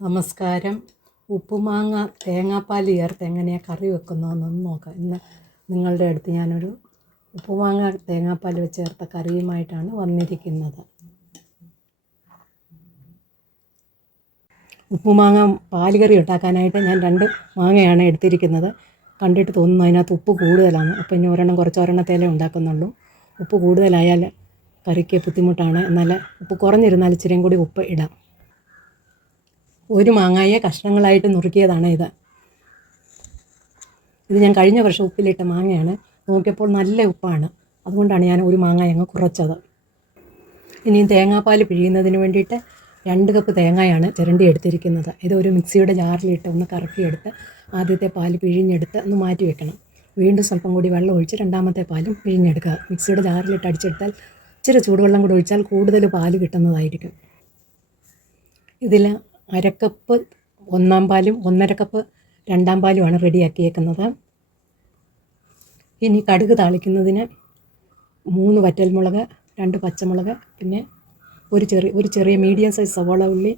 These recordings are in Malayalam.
നമസ്കാരം. ഉപ്പുമാങ്ങ തേങ്ങാപ്പാൽ ചേർത്ത് എങ്ങനെയാണ് കറി വെക്കുന്നതെന്നൊന്ന് നോക്കാം. ഇന്ന് നിങ്ങളുടെ അടുത്ത് ഞാനൊരു ഉപ്പുമാങ്ങ തേങ്ങാപ്പാൽ വെച്ച് ചേർത്ത കറിയുമായിട്ടാണ് വന്നിരിക്കുന്നത്. ഉപ്പുമാങ്ങ പാൽ കറി ഉണ്ടാക്കാനായിട്ട് ഞാൻ 2 മാങ്ങയാണ് എടുത്തിരിക്കുന്നത്. കണ്ടിട്ട് തോന്നുന്നു അതിനകത്ത് ഉപ്പ് കൂടുതലാണ്. അപ്പോൾ ഇനി കുറച്ചൊരെണ്ണത്തേലേ ഉണ്ടാക്കുന്നുള്ളൂ. ഉപ്പ് കൂടുതലായാൽ കറിക്ക് ബുദ്ധിമുട്ടാണ്. എന്നാൽ ഉപ്പ് കുറഞ്ഞിരുന്നാൽ ഇച്ചിരിയും കൂടി ഉപ്പ് ഇടാം. ഒരു മാങ്ങയെ കഷ്ണങ്ങളായിട്ട് നുറുക്കിയതാണ് ഇത് ഞാൻ കഴിഞ്ഞ വർഷം ഉപ്പിലിട്ട മാങ്ങയാണ്. നോക്കിയപ്പോൾ നല്ല ഉപ്പാണ്. അതുകൊണ്ടാണ് ഞാൻ ഒരു മാങ്ങ അങ്ങ് കുറച്ചത്. ഇനി തേങ്ങാപ്പാൽ പിഴിയുന്നതിന് വേണ്ടിയിട്ട് 2 കപ്പ് തേങ്ങയാണ് ചിരണ്ടി എടുത്തിരിക്കുന്നത്. ഇതൊരു മിക്സിയുടെ ജാറിലിട്ട് ഒന്ന് കറക്കിയെടുത്ത് ആദ്യത്തെ പാൽ പിഴിഞ്ഞെടുത്ത് ഒന്ന് മാറ്റി വെക്കണം. വീണ്ടും സ്വല്പം കൂടി വെള്ളം ഒഴിച്ച് രണ്ടാമത്തെ പാലും പിഴിഞ്ഞെടുക്കുക. മിക്സിയുടെ ജാറിലിട്ട് അടിച്ചെടുത്താൽ ഇച്ചിരി ചൂടുവെള്ളം കൂടി ഒഴിച്ചാൽ കൂടുതൽ പാൽ കിട്ടുന്നതായിരിക്കും. ഇതിൽ 1/2 കപ്പ് ഒന്നാം പാലും 1/2 കപ്പ് രണ്ടാം പാലുമാണ് റെഡിയാക്കിയേക്കുന്നത്. ഇനി കടുക് താളിക്കുന്നതിന് 3 വറ്റൽമുളക്, 2 പച്ചമുളക്, പിന്നെ ഒരു ചെറിയ മീഡിയം സൈസ് സവോള ഉള്ളി,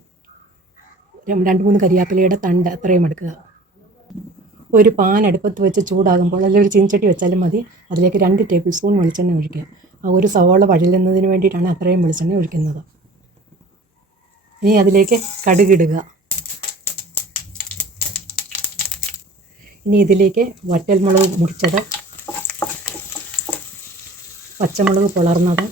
2-3 കരിയാപ്പിലയുടെ തണ്ട് അത്രയും എടുക്കുക. ഒരു പാൻ അടുപ്പത്ത് വെച്ച് ചൂടാകുമ്പോൾ അല്ലെങ്കിൽ ഒരു ചീനച്ചട്ടി വെച്ചാലും മതി. അതിലേക്ക് 2 ടേബിൾ സ്പൂൺ വെളിച്ചെണ്ണ ഒഴിക്കുക. ഒരു സവോള വഴലുന്നതിന് വേണ്ടിയിട്ടാണ് അത്രയും വെളിച്ചെണ്ണ ഒഴിക്കുന്നത്. ഇനി അതിലേക്ക് കടുകിടുക. ഇനി ഇതിലേക്ക് വറ്റൽമുളക് മുറിച്ചത്, പച്ചമുളക് പൊളർന്നത്,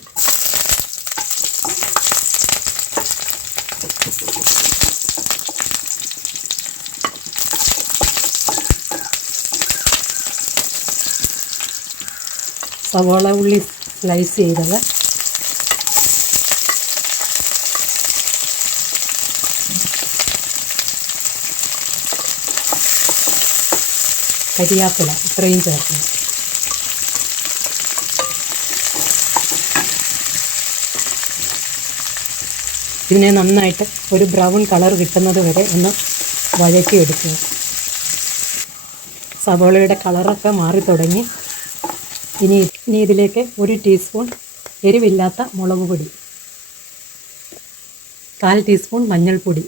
സവോള ഉള്ളി സ്ലൈസ് ചെയ്തത്, കരിയാപ്പില ഇത്രയും ചേർക്കണം. ഇതിനെ നന്നായിട്ട് ഒരു ബ്രൗൺ കളർ കിട്ടുന്നത് വരെ ഒന്ന് വഴറ്റിയെടുക്കുക. സവോളയുടെ കളറൊക്കെ മാറി തുടങ്ങി. ഇനി ഇതിലേക്ക് 1 ടീസ്പൂൺ എരിവില്ലാത്ത മുളക് പൊടി, 1/4 ടീസ്പൂൺ മഞ്ഞൾപ്പൊടി,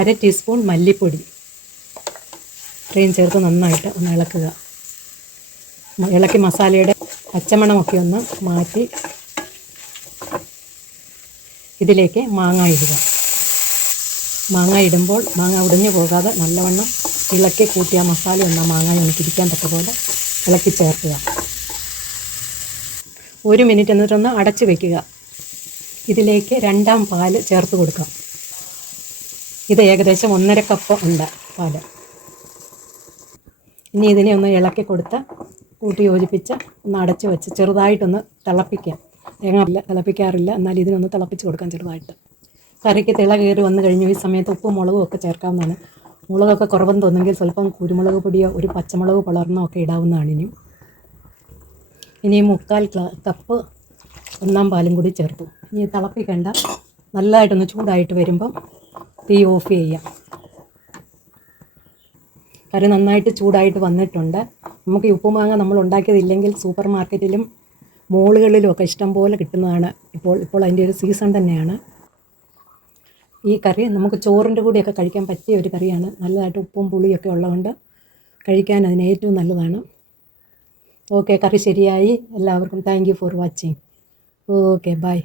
1/2 ടീസ്പൂൺ മല്ലിപ്പൊടി ഇത്രയും ചേർത്ത് നന്നായിട്ട് ഒന്ന് ഇളക്കുക. ഇളക്കി മസാലയുടെ പച്ചമണമൊക്കെ ഒന്ന് മാറ്റി ഇതിലേക്ക് മാങ്ങ ഇടുക. മാങ്ങ ഇടുമ്പോൾ മാങ്ങ ഉടഞ്ഞു പോകാതെ നല്ലവണ്ണം ഇളക്കി കൂട്ടിയ മസാല ഒന്ന് മാങ്ങ ഒന്ന് പിടിക്കാൻ തക്കപോലെ ഇളക്കി ചേർക്കുക. 1 മിനിറ്റ് എന്നിട്ടൊന്ന് അടച്ച് വയ്ക്കുക. ഇതിലേക്ക് രണ്ടാം പാൽ ചേർത്ത് കൊടുക്കാം. ഇത് ഏകദേശം 1/2 കപ്പ് ഉണ്ട് പാൽ. ഇനി ഇതിനെ ഒന്ന് ഇളക്കി കൊടുത്ത് കൂട്ടി യോജിപ്പിച്ച് ഒന്ന് അടച്ച് വെച്ച് ചെറുതായിട്ടൊന്ന് തിളപ്പിക്കാം. തേങ്ങ തിളപ്പിക്കാറില്ല, എന്നാൽ ഇതിനൊന്ന് തിളപ്പിച്ച് കൊടുക്കാം ചെറുതായിട്ട്. കറിക്ക് തിള കയറി വന്നു കഴിഞ്ഞു. ഈ സമയത്ത് ഉപ്പും മുളകും ഒക്കെ ചേർക്കാവുന്നതാണ്. മുളകൊക്കെ കുറവെന്ന് തോന്നുമെങ്കിൽ സ്വല്പം കുരുമുളക് പൊടിയോ ഒരു പച്ചമുളക് പിളർന്നോ ഒക്കെ ഇടാവുന്നതാണ്. ഇനി 1/4 കപ്പ് ഒന്നാം പാലും കൂടി ചേർത്തു. ഇനി തിളപ്പിക്കേണ്ട, നല്ലതായിട്ടൊന്ന് ചൂടായിട്ട് വരുമ്പം തീ ഓഫ് ചെയ്യാം. കറി നന്നായിട്ട് ചൂടായിട്ട് വന്നിട്ടുണ്ട്. നമുക്ക് ഈ ഉപ്പുമാങ്ങ നമ്മൾ ഉണ്ടാക്കിയതില്ലെങ്കിൽ സൂപ്പർ മാർക്കറ്റിലും മോളുകളിലും ഒക്കെ ഇഷ്ടം പോലെ കിട്ടുന്നതാണ്. ഇപ്പോൾ അതിൻ്റെ ഒരു സീസൺ തന്നെയാണ്. ഈ കറി നമുക്ക് ചോറിൻ്റെ കൂടെയൊക്കെ കഴിക്കാൻ പറ്റിയ ഒരു കറിയാണ്. നല്ലതായിട്ട് ഉപ്പും പുളിയൊക്കെ ഉള്ളതുകൊണ്ട് കഴിക്കാൻ അതിന് ഏറ്റവും നല്ലതാണ്. ഓക്കെ, കറി ശരിയായി. എല്ലാവർക്കും thank you for watching. Okay, by.